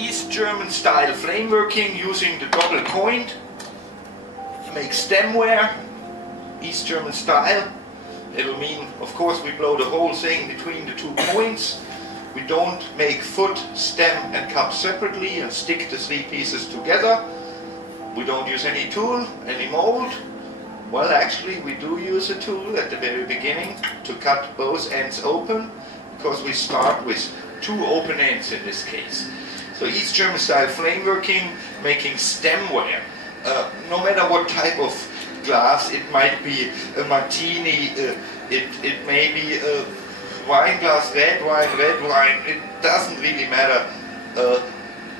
East German style flame working using the double coined. Make stemware, East German style. It'll mean, of course, we blow the whole thing between the 2 points. We don't make foot, stem and cup separately and stick the 3 pieces together. We don't use any tool, any mold. Well, actually we do use a tool at the very beginning to cut both ends open, because we start with 2 open ends in this case. So East German style flame working, making stemware. No matter what type of glass, it might be a martini, it may be a wine glass, red wine, it doesn't really matter.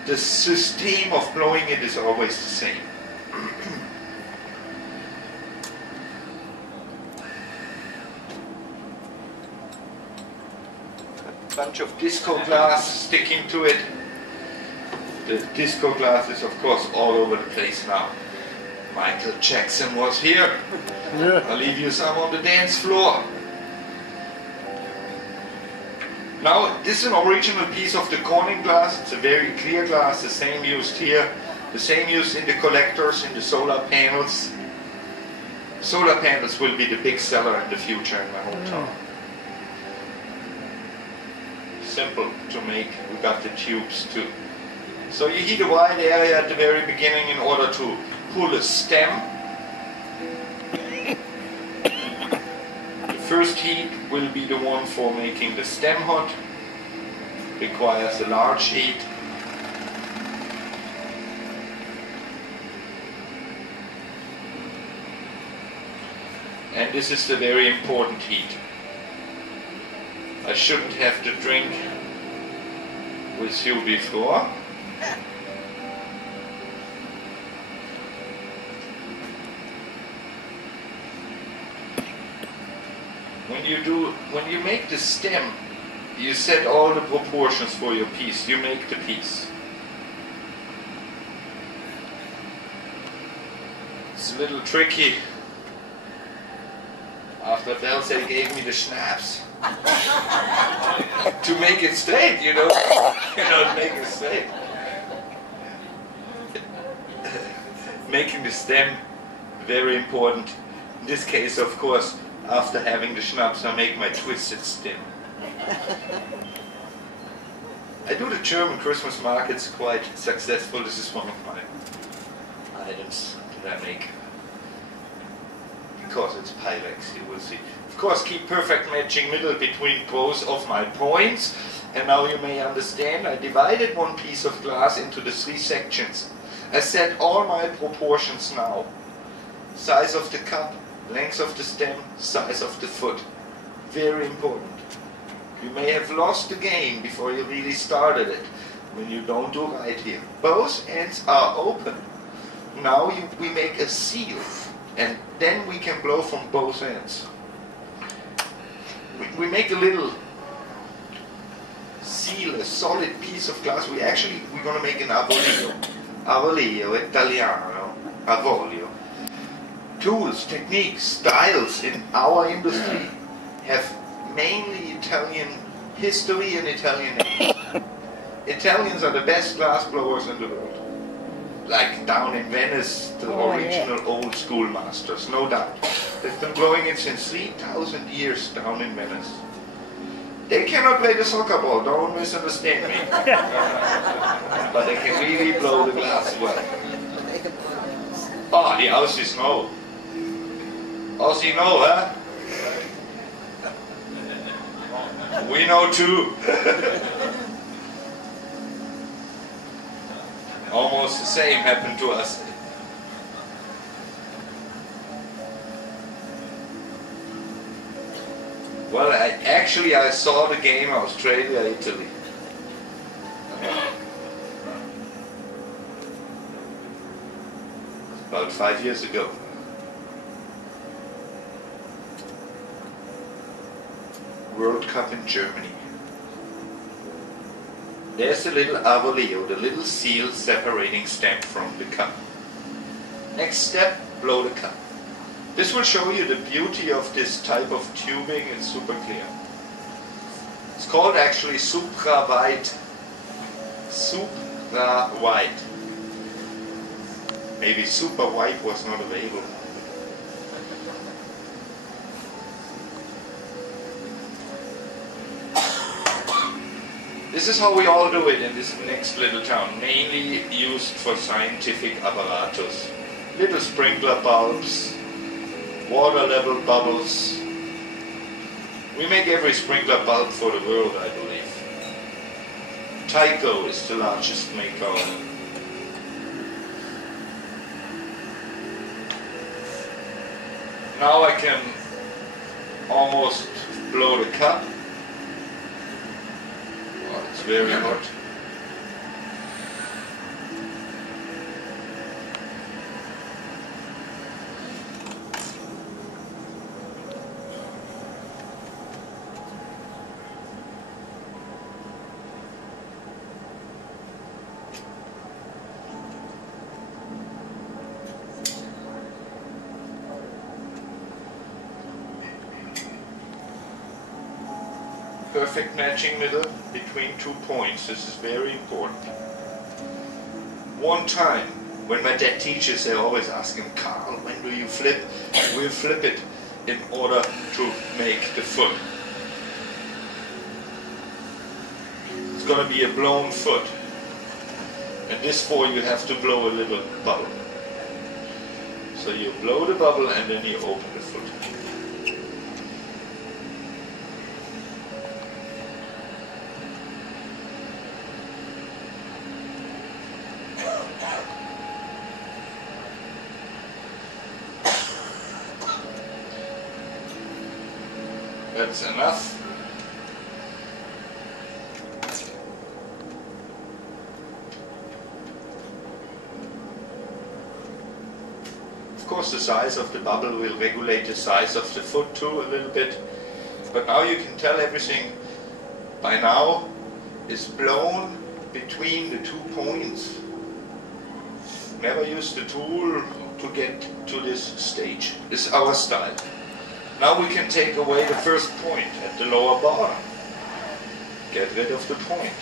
The system of blowing it is always the same. A bunch of disco glass sticking to it. The disco glass is of course all over the place now. Michael Jackson was here. Yeah. I'll leave you some on the dance floor. Now, this is an original piece of the Corning glass. It's a very clear glass, the same used here, the same used in the collectors, in the solar panels. Solar panels will be the big seller in the future in my hometown. Simple to make, we got the tubes too. So you heat a wide area at the very beginning in order to pull a stem. The first heat will be the one for making the stem hot. Requires a large heat. And this is the very important heat. I shouldn't have to drink with you before. When you make the stem, you set all the proportions for your piece. You make the piece. It's a little tricky. After Belze gave me the schnapps to make it straight, you know. You know, make it straight. Making the stem, very important. In this case, of course, after having the schnapps, I make my twisted stem. I do the German Christmas markets quite successful. This is one of my items that I make. Because it's Pyrex, you will see. Of course, keep perfect matching middle between both of my points. And now you may understand, I divided one piece of glass into the 3 sections. I set all my proportions now. Size of the cup, length of the stem, size of the foot. Very important. You may have lost the game before you really started it, when you don't do right here. Both ends are open. Now we make a seal, and then we can blow from both ends. We make a little seal, a solid piece of glass. We're going to make an avolio. Avolio, Italiano, avolio. Tools, techniques, styles in our industry have mainly Italian history and Italian age. Italians are the best glass blowers in the world. Like down in Venice, the original old school masters, no doubt. They've been blowing it since 3,000 years down in Venice. They cannot play the soccer ball, don't misunderstand me. But they can really blow the glass well. Oh, the Aussies know. Aussie know, huh? We know too. Almost the same happened to us. Well, I saw the game Australia-Italy. About 5 years ago. World Cup in Germany. There's the little avolio, the little seal separating stem from the cup. Next step, blow the cup. This will show you the beauty of this type of tubing. It's super clear. It's called actually supra white. the white. Maybe super white was not available. This is how we all do it in this next little town, mainly used for scientific apparatus. Little sprinkler bulbs, water level bubbles. We make every sprinkler bulb for the world, I believe. Tyco is the largest maker. Now I can almost blow the cup. Oh, it's very hot. Perfect matching middle between 2 points. This is very important. One time, when my dad teaches, I always ask him, Carl, when do you flip? We'll flip it in order to make the foot. It's going to be a blown foot. And this for you have to blow a little bubble. So you blow the bubble and then you open the foot. That's enough. Of course, the size of the bubble will regulate the size of the foot too a little bit. But now you can tell everything by now is blown between the 2 points. Never use the tool to get to this stage. This is our style. Now we can take away the first point at the lower bottom. Get rid of the point.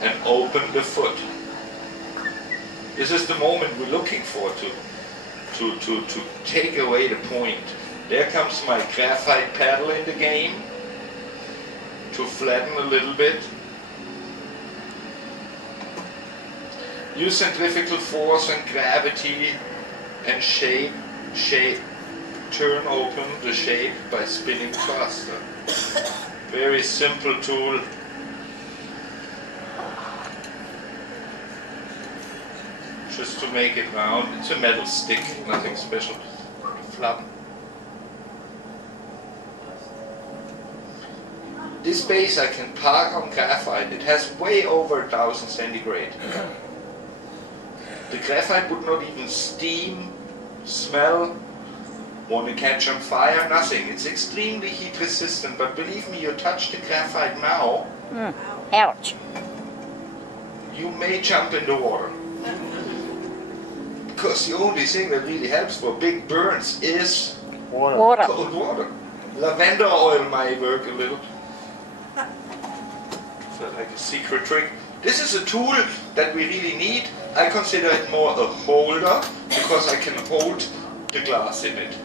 And open the foot. This is the moment we're looking for to take away the point. There comes my graphite paddle in the game to flatten a little bit. Use centrifugal force and gravity and shape, turn open the shape by spinning faster. Very simple tool. Just to make it round. It's a metal stick, nothing special. Flatten. This base I can park on graphite. It has way over 1000 centigrade. The graphite would not even steam, smell, want to catch on fire, nothing. It's extremely heat resistant, but believe me, you touch the graphite now, ouch. You may jump in the water. Because the only thing that really helps for big burns is Water. cold water. Lavender oil might work a little. So like a secret trick. This is a tool that we really need. I consider it more a holder because I can hold the glass in it.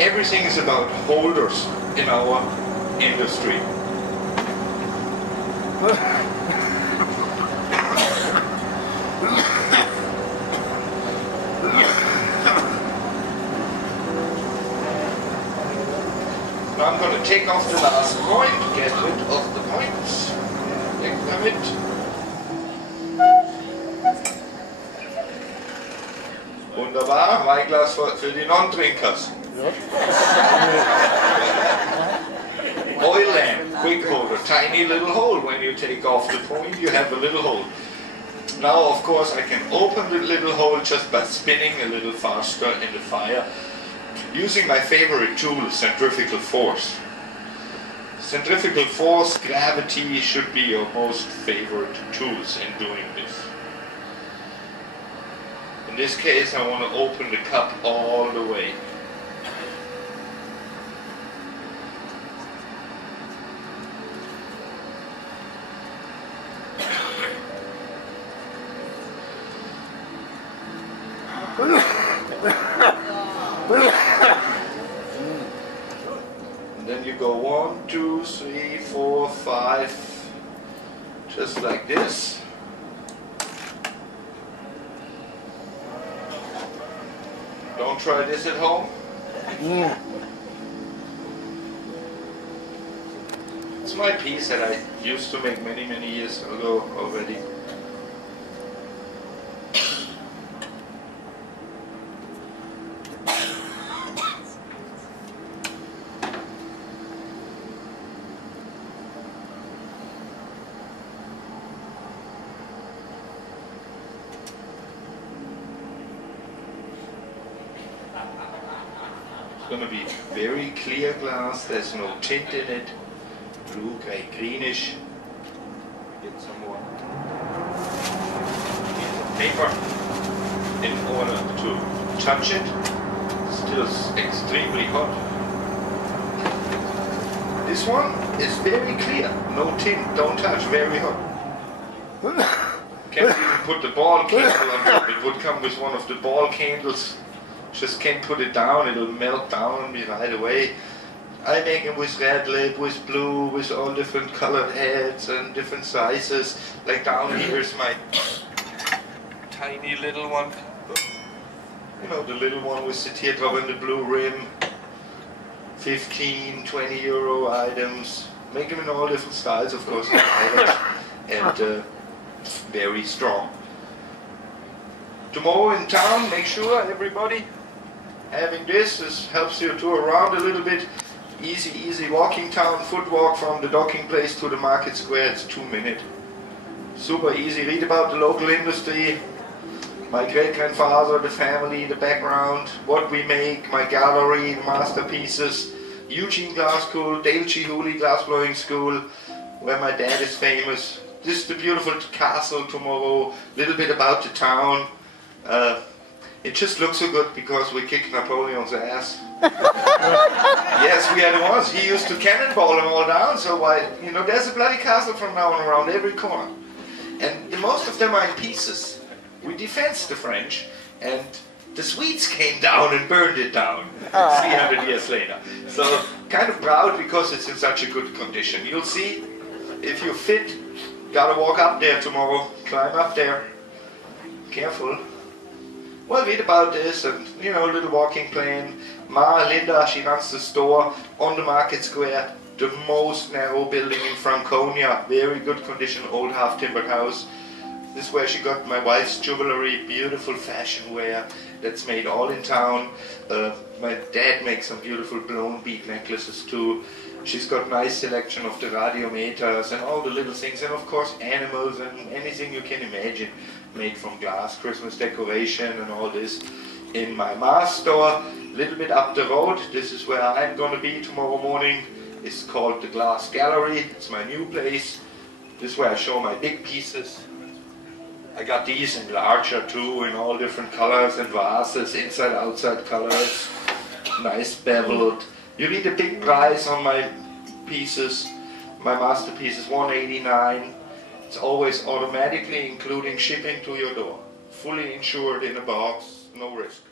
Everything is about holders in our industry. Now I'm going to take off the last point, get rid of the points, examine it. Wunderbar, Weinglas für die Non-Drinkers. Oil lamp, quick holder, tiny little hole. When you take off the point, you have a little hole. Now, of course, I can open the little hole just by spinning a little faster in the fire, using my favorite tool, centrifugal force. Centrifugal force, gravity should be your most favorite tools in doing this. In this case, I want to open the cup all the way. And then you go 1, 2, 3, 4, 5, just like this. Don't try this at home. Yeah. It's my piece that I used to make many years ago already. It's going to be very clear glass, there's no tint in it. Blue, grey, greenish. Get some more paper in order to touch it. Still extremely hot. This one is very clear, no tint, don't touch, very hot. Can't even put the ball candle on top. It would come with one of the ball candles. Just can't put it down, it'll melt down on me right away. I make them with red lip, with blue, with all different colored heads and different sizes. Like down here is my tiny little one. You know, the little one with the teardrop and the blue rim. 15, 20 euro items. Make them in all different styles, of course. And very strong. Tomorrow in town, make sure everybody having this helps you to around a little bit. Easy walking town, foot walk from the docking place to the market square, it's 2 minutes. Super easy, read about the local industry, my great-grandfather, the family, the background, what we make, my gallery, masterpieces, Eugene Glass School, Dale Chihuly Glass Blowing School, where my dad is famous. This is the beautiful castle tomorrow, little bit about the town. It just looks so good because we kicked Napoleon's ass. Yes, we had once. He used to cannonball them all down, so you know, there's a bloody castle from now on around every corner. And most of them are in pieces. We defensed the French, and the Swedes came down and burned it down 300 years later. So, kind of proud because it's in such a good condition. You'll see, if you're fit, gotta walk up there tomorrow, climb up there. Careful. Well, read about this and, you know, a little walking plan. Ma, Linda, she runs the store on the market square, the most narrow building in Franconia, very good condition, old half-timbered house. This is where she got my wife's jewelry, beautiful fashion wear that's made all in town. My dad makes some beautiful blown bead necklaces too. She's got nice selection of the radiometers and all the little things, and of course animals and anything you can imagine made from glass, Christmas decoration and all this. In my mask store, a little bit up the road, this is where I'm going to be tomorrow morning. It's called the Glass Gallery, it's my new place. This is where I show my big pieces. I got these in larger too, in all different colors and vases, inside outside colors, nice beveled. You need a big price on my pieces. My masterpiece is $189. It's always automatically including shipping to your door. Fully insured in a box, no risk.